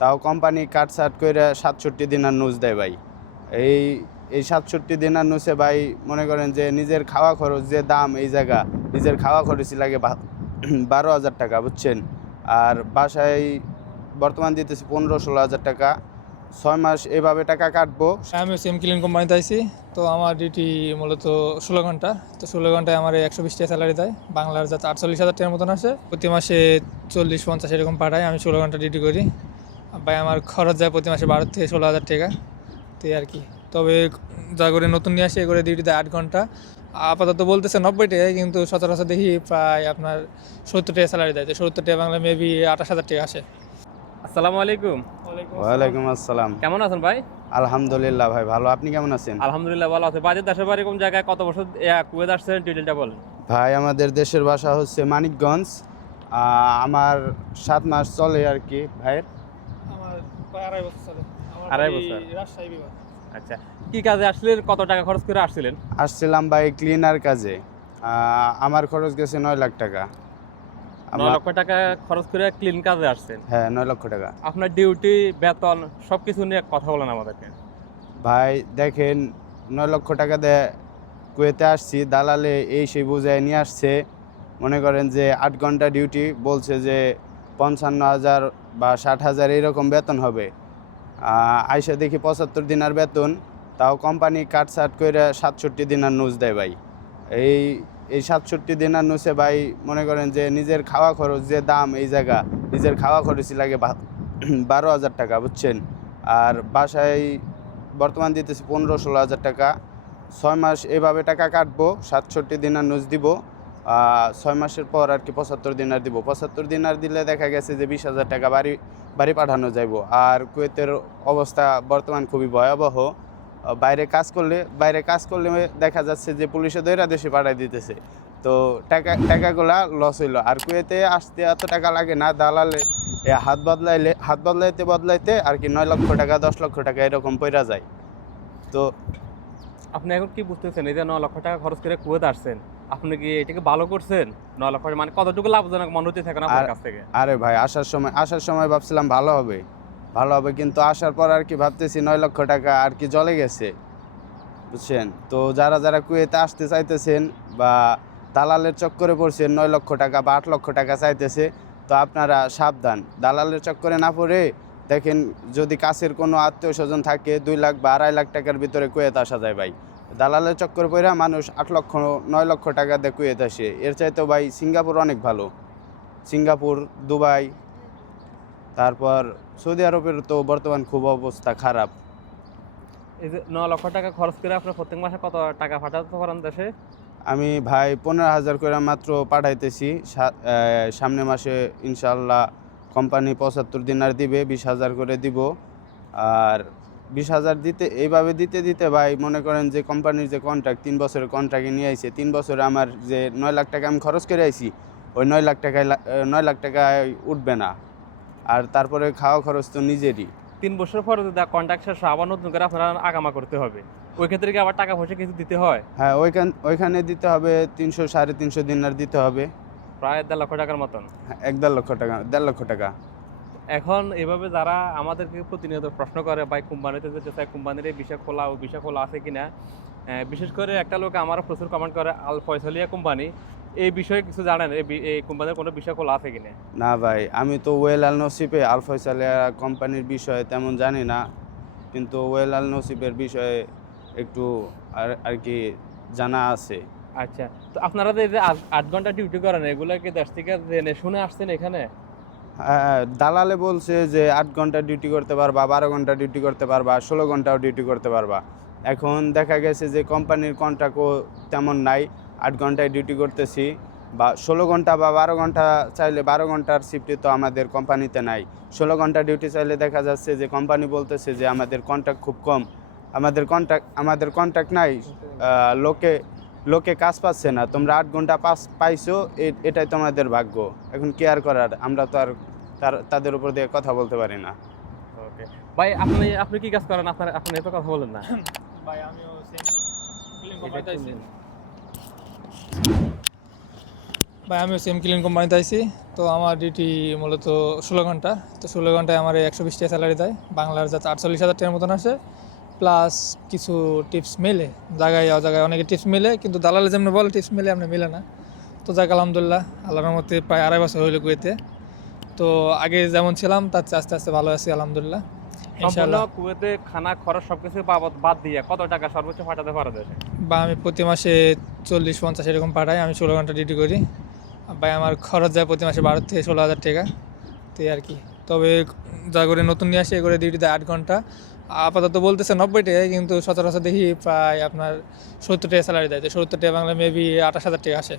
তাও কোম্পানি কাট সাট করে সাতষট্টি দিনার নুজ দেয় ভাই। এই এই সাতষট্টি দিনার নুসে ভাই মনে করেন যে নিজের খাওয়া খরচ, যে দাম এই জায়গা, নিজের খাওয়া খরচই লাগে বারো হাজার টাকা, বুঝছেন? আর বাসায় বর্তমান দিতেছি পনেরো ষোলো হাজার টাকা। ছয় মাস এভাবে টাকা কাটবো। আমি সেম ক্লিন কোম্পানিতে আইছি। তো আমার ডিউটি মূলত ষোলো ঘণ্টা। তো ষোলো ঘন্টায় আমার একশো বিশ টাকা স্যালারি দেয়। বাংলার যাতে আটচল্লিশ হাজার টাকার মতন আসে। প্রতি মাসে চল্লিশ, পঞ্চাশ এরকম পাঠায়। আমি ষোলো ঘণ্টা ডিউটি করি। ভাই আমার খরচ যায় প্রতি মাসে বারো থেকে ষোলো হাজার টাকা। তো আর কি। তবে যা করে নতুন নিয়ে আসে এ করে ডিউটি দেয় আট ঘণ্টা। আপাতত বলতেছে নব্বই টাকা কিন্তু সচরাচর দেখি প্রায় আপনার সত্তর টাকা স্যালারি দেয়। তো সত্তর টাকা বাংলা মেবি আঠাশ হাজার টাকা আসে। আসসালামু আলাইকুম। ওয়ালাইকুম আসসালাম। কেমন আছেন ভাই? আলহামদুলিল্লাহ ভাই ভালো। আপনি কেমন আছেন? আলহামদুলিল্লাহ ভালো আছে। বাজেট দেশের বাড়ি কোন জায়গায়? কত বছর কুয়েত আসছেন? ডিটেলটা বলেন। ভাই আমাদের দেশের বাসা হচ্ছে মানিকগঞ্জ। আমার সাত মাস চলে আর কি ভাইয়ের। আড়াই বছর আড়াই বছর। রাজশাহী বিভাগ। আচ্ছা কি কাজে আসলেন কত টাকা খরচ করে আসছিলেন? আসছিলাম ভাই ক্লিনার কাজে। আমার খরচ গেছে নয় লাখ টাকা। নয় লক্ষ টাকা খরচ করে ক্লিন কাজে আসছেন? হ্যাঁ নয় লক্ষ টাকা। আপনার ডিউটি বেতন সব কিছু নিয়ে কথা বলেন আমাদেরকে। ভাই দেখেন নয় লক্ষ টাকা দিয়ে কুয়েতে আসছি দালালে এই সেই বুঝায় নিয়ে আসছে। মনে করেন যে আট ঘণ্টা ডিউটি বলছে যে পঞ্চান্ন হাজার বা ষাট হাজার এইরকম বেতন হবে। আইসা দেখি পঁচাত্তর দিনার বেতন, তাও কোম্পানি কাট সাট করে সাতষট্টি দিনার নুজ দেয় ভাই। এই এই সাতষট্টি দিনার নুসে ভাই মনে করেন যে নিজের খাওয়া খরচ, যে দাম এই জায়গা, নিজের খাওয়া খরচই লাগে বারো হাজার টাকা, বুঝছেন? আর বাসায় বর্তমান দিতেছি পনেরো ষোলো হাজার টাকা। ছয় মাস এভাবে টাকা কাটবো, সাতষট্টি দিনার নুজ দিব ছয় মাসের পর আর কি পঁচাত্তর দিনার দিব। পঁচাত্তর দিনার দিলে দেখা গেছে যে বিশ হাজার টাকা বাড়ি বাড়ি পাঠানো যাইব। আর কুয়েতের অবস্থা বর্তমান খুবই ভয়াবহ। বাইরে কাজ করলে, বাইরে কাজ করলে দেখা যাচ্ছে যে পুলিশে দৈরা দেশে পাঠাই দিতেছে। তো টাকা, টাকাগুলা লস হইল। আর কুয়েতে আসতে এত টাকা লাগে না, দালালে হাত বদলাইলে, হাত বদলাইতে বদলাইতে আর কি নয় লক্ষ টাকা, দশ লক্ষ টাকা এরকম পইরা যায়। তো আপনি এখন কি বুঝতেছেন? এই যে ন লক্ষ টাকা খরচ করে কুয়েত আসছেন। আপনি কি এটাকে ভালো করছেন? নয় মানে কতটুকু লাভজনক মনে হচ্ছে থাকেন আপনার কাছ থেকে? আরে ভাই আসার সময় আসার সময় ভাবছিলাম ভালো হবে। ভালো হবে কিন্তু আসার পর আর কি ভাবতেছি নয় লক্ষ টাকা আর কি জলে গেছে। বুঝছেন? তো যারা যারা কুয়েতে আসতে চাইতেছেন বা দালালের চক্করে পড়ছেন নয় লক্ষ টাকা বা আট লক্ষ টাকা চাইতেছে তো আপনারা সাবধান। দালালের চক্করে না পড়ে দেখেন যদি কাছের কোনো আত্মীয় স্বজন থাকে দুই লাখ বা আড়াই লাখ টাকার ভিতরে কুয়েত আসা যায় ভাই। দালালের চক্কর পড়ে মানুষ আট লক্ষ নয় লক্ষ টাকা দিয়ে কুয়েত আসে। এর চাইতে ভাই সিঙ্গাপুর অনেক ভালো। সিঙ্গাপুর দুবাই তারপর সৌদি আরবের তো বর্তমান খুব অবস্থা খারাপ। এই যে নয় লক্ষ টাকা খরচ করে আপনার প্রত্যেক মাসে কত টাকা পাঠাতে পারেন দেশে? আমি ভাই পনেরো হাজার করে মাত্র পাঠাইতেছি। সামনে মাসে ইনশাল্লাহ কোম্পানি পঁচাত্তর দিনার দিবে বিশ হাজার করে দিব। আর বিশ হাজার দিতে এইভাবে দিতে দিতে ভাই মনে করেন যে কোম্পানির যে কন্ট্রাক্ট তিন বছরের কন্ট্রাক্টে নিয়ে আইছে তিন বছরে আমার যে নয় লাখ টাকা আমি খরচ করে আইছি ওই নয় লাখ টাকায় নয় লাখ টাকায় উঠবে না। আর তারপরে খাওয়া খরচ তো নিজেরই। তিন বছর পরে যদি কন্ট্রাক্ট শেষ হয়, আবার নতুন করে আপনারা আগামা করতে হবে। ওই ক্ষেত্রে কি আবার টাকা পয়সা কিছু দিতে হয়? হ্যাঁ ওইখান ওইখানে দিতে হবে তিনশো সাড়ে তিনশো দিনার দিতে হবে। প্রায় দেড় লক্ষ টাকার মতন। হ্যাঁ, এক দেড় লক্ষ টাকা দেড় লক্ষ টাকা। এখন এভাবে যারা আমাদেরকে প্রতিনিয়ত প্রশ্ন করে ভাই কোম্পানিতে যেতে চায় কোম্পানির এই বিষয় খোলা ও বিষয় খোলা আছে কিনা? বিশেষ করে একটা লোক আমারও প্রচুর কমেন্ট করে আল ফয়সলিয়া কোম্পানি এই বিষয়ে কিছু জানেন? এই বি- কোম্পানির কোনো বিষয় খোলা আছে কিনা? না ভাই আমি তো ওয়েল আল নসিবে আলফয়সালিয়া কোম্পানির বিষয়ে তেমন জানি না কিন্তু ওয়েল আল নসিবের বিষয়ে একটু আর আর কি জানা আছে। আচ্ছা তো আপনারা যে আট- ঘণ্টা ডিউটি করেন এগুলো কি দেশ থেকে জেনে শুনে আসছেন এখানে? দালালে বলছে যে আট ঘণ্টা ডিউটি করতে পারবা, বারো ঘণ্টা ডিউটি করতে পারবা, ষোলো ঘন্টাও ডিউটি করতে পারবা। এখন দেখা গেছে যে কোম্পানির কন্ট্রাক্টও তেমন নাই, আট ঘন্টায় ডিউটি করতেছি, বা ষোলো ঘণ্টা বা বারো ঘণ্টা চাইলে বারো ঘণ্টার শিফটে তো আমাদের কোম্পানিতে নাই। ষোলো ঘণ্টা ডিউটি চাইলে দেখা যাচ্ছে যে কোম্পানি বলতেছে যে আমাদের কন্ট্রাক্ট খুব কম। আমাদের কন্ট্রাক্ট আমাদের কন্ট্রাক্ট নাই লোকে লোকে কাজ পাচ্ছে না তোমরা আট ঘণ্টা পাস পাইছো এ- এটাই তোমাদের ভাগ্য। এখন কেয়ার করার আমরা তো আর তার তাদের উপর দিয়ে কথা বলতে পারি না। ওকে ভাই আপনি আপনি কি কাজ করেন? আপনার আপনি এত কথা বলেন না। ভাই আমিও সেম ক্লিন কোম্পানিতে ভাই আমি সেম ক্লিন কোম্পানিতে আইছি। তো আমার ডিউটি মূলত ষোলো ঘণ্টা। তো ষোলো ঘন্টায় আমার একশো বিশ টাকা স্যালারি দেয়। বাংলার যাতে আটচল্লিশ হাজার টাকার মতন আসে। প্লাস কিছু টিপস মেলে জায়গায় জায়গায় অনেকে টিপস মেলে কিন্তু দালালে যেমনি বলে টিপস মেলে এমনি মেলে না। তো যাক আলহামদুলিল্লাহ আল্লাহর মধ্যে প্রায় আড়াই বছর হইল কুয়েতে। তো আগে যেমন ছিলাম তার চেয়ে আস্তে আস্তে ভালো আছি আলহামদুলিল্লাহ। ইনশাআল্লাহ। কুয়েতে খানা খরচ সবকিছু বাবদ বাদ দিয়ে কত টাকা সর্বোচ্চ পাঠাতে পারা যায় বা আমি প্রতি মাসে চল্লিশ পঞ্চাশ এরকম পাঠাই আমি ষোলো ঘণ্টা ডিউটি করি। ভাই আমার খরচ যায় প্রতি মাসে বারো থেকে ষোলো হাজার টাকা। তো আর কি। তবে যা করে নতুন নিয়ে আসে এ করে ডিউটি দেয় আট ঘণ্টা। আপাতত বলতেছে নব্বই কিন্তু সচরাচর দেখি প্রায় আপনার সত্তর টাকা স্যালারি দেয়। তো সত্তর টাকা বাংলা মেবি আঠাশ হাজার টাকা আসে।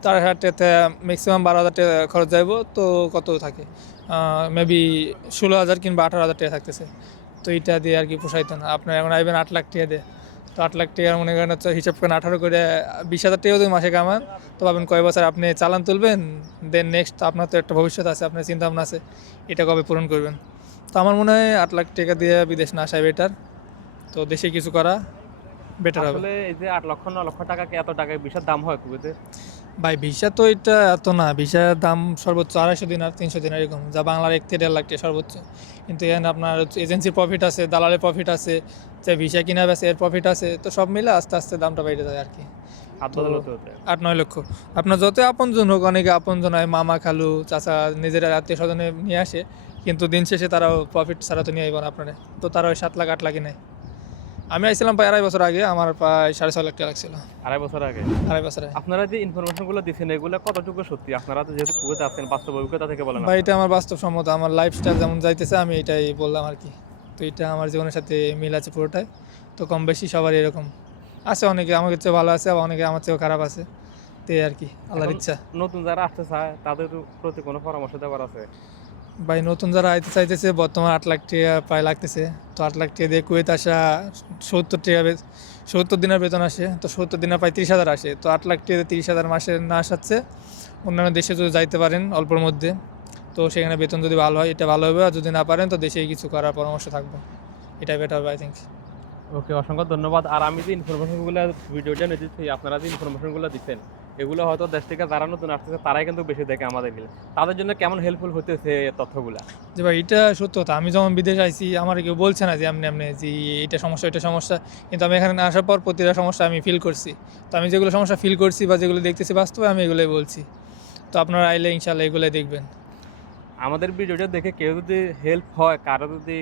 তো আঠাশ হাজার টাকাতে ম্যাক্সিমাম বারো হাজার টাকা খরচ যাইব, তো কত থাকে? মেবি ষোলো হাজার কিংবা আঠারো হাজার টাকা থাকতেছে। তো এইটা দিয়ে আর কি পোষাইতো না আপনার এখন আইবেন আট লাখ টাকা দিয়ে। তো আট লাখ টাকার মনে করেন হচ্ছে হিসাব করেন আঠারো করে বিশ হাজার টাকাও মাসে কামান। তো ভাবেন কয় বছর আপনি চালান তুলবেন দেন নেক্সট আপনার তো একটা ভবিষ্যৎ আছে, আপনার চিন্তা ভাবনা আছে। এটা কবে পূরণ করবেন? তো আমার মনে হয় আট লাখ টাকা দিয়ে বিদেশ না আসাই বেটার তো দেশে কিছু করা বেটার হবে। এই যে আট লক্ষ ন লক্ষ টাকা কি এত টাকায় বিশাল দাম হয় কুয়েতে ভাই ভিসা তো এটা এত না ভিসার দাম সর্বোচ্চ আড়াইশো দিন আর তিনশো দিন এরকম যা বাংলার এক থেকে দেড় লাখ টাকা সর্বোচ্চ। কিন্তু এখানে আপনার এজেন্সির প্রফিট আছে দালালের প্রফিট আছে যে ভিসা কিনা বেছে এর প্রফিট আছে তো সব মিলে আস্তে আস্তে দামটা বেড়ে যায় আর কি। আট নয় লক্ষ। আপনার যত আপনজন হোক অনেকে আপনজন হয় মামা খালু চাচা নিজেরা আত্মীয় স্বজনে নিয়ে আসে কিন্তু দিন শেষে তারাও প্রফিট ছাড়া তো নিয়ে আইব না আপনারা। তো তারা ওই সাত লাখ আট লাখই নেয়। আমি আইছিলাম প্রায় আড়াই বছর আগে আমার প্রায় সাড়ে ছয় লাখ টাকা লাগছিল। আড়াই বছর আগে? আড়াই বছরে। আপনারা যে ইনফরমেশনগুলো দিচ্ছেন এগুলো কতটুকু সত্যি? আপনারা তো যেহেতু কুয়েতে আছেন বাস্তব অভিজ্ঞতা থেকে বলেন ভাই এটা আমার বাস্তব বাস্তবসম্মত। আমার লাইফস্টাইল যেমন যাইতেছে আমি এটাই বললাম আর কি। তো এটা আমার জীবনের সাথে মিল আছে পুরোটাই। তো কম বেশি সবার এরকম। আছে অনেকে আমাকে চেয়ে ভালো আছে আবার অনেকে আমার চেয়েও খারাপ আছে। তো আর কি আল্লাহর ইচ্ছা। নতুন যারা আসতে চায় তাদের প্রতি কোনো পরামর্শ দেওয়ার আছে? ভাই নতুন যারা আইতে চাইতেছে বর্তমান আট লাখ টাকা প্রায় লাগতেছে। তো আট লাখ টাকা দিয়ে কুয়েত আসা সত্তর টাকা সত্তর দিনের বেতন আসে তো সত্তর দিনের প্রায় তিরিশ হাজার আসে। তো আট লাখ টাকা তিরিশ হাজার মাসে না আসাচ্ছে অন্যান্য দেশে যদি যাইতে পারেন অল্পর মধ্যে তো সেখানে বেতন যদি ভালো হয় এটা ভালো হবে। আর যদি না পারেন তো দেশেই কিছু করার পরামর্শ থাকবে। এটাই বেটার হবে আই থিঙ্ক ওকে অসংখ্য ধন্যবাদ। আর আমি যে ইনফরমেশনগুলো ভিডিওটা দিচ্ছি আপনারা যে ইনফরমেশনগুলো দিচ্ছেন এগুলো হয়তো দেশ থেকে যারা নতুন আসতেছে তারাই কিন্তু বেশি দেখে আমাদের গেলে তাদের জন্য কেমন হেল্পফুল হতেছে তথ্যগুলা? যে ভাই এটা সত্য কথা আমি যখন বিদেশ আইছি আমার কেউ বলছে না যে এমনি এমনি যে এটা সমস্যা এটা সমস্যা। কিন্তু আমি এখানে আসার পর প্রতিটা সমস্যা আমি ফিল করছি। তো আমি যেগুলো সমস্যা ফিল করছি বা যেগুলো দেখতেছি বাস্তবে আমি এগুলোই বলছি। তো আপনারা আইলে ইনশাল্লাহ এগুলোই দেখবেন। আমাদের ভিডিওটা দেখে কেউ যদি হেল্প হয় কারও যদি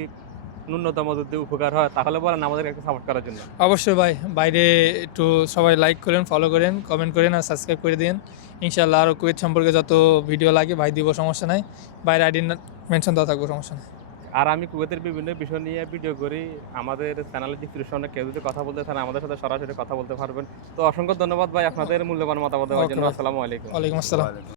ন্যূনতম যদি উপকার হয় তাহলে বলেন আমাদের একটু সাপোর্ট করার জন্য। অবশ্যই ভাই বাইরে একটু সবাই লাইক করেন ফলো করেন কমেন্ট করেন আর সাবস্ক্রাইব করে দিন। ইনশাল্লাহ আরও কুয়েত সম্পর্কে যত ভিডিও লাগে ভাই দিব সমস্যা নাই। বাইরে আইডি মেনশন দেওয়া থাকব সমস্যা নাই। আর আমি কুয়েতের বিভিন্ন বিষয় নিয়ে ভিডিও করি আমাদের চ্যানেলের ডিসক্রিপশনে কেউ যদি কথা বলতে চান আমাদের সাথে সরাসরি কথা বলতে পারবেন। তো অসংখ্য ধন্যবাদ ভাই আপনাদের মূল্যবান মতামত দেওয়ার জন্য। আসসালামু আলাইকুম। ওয়ালাইকুম আসসালাম।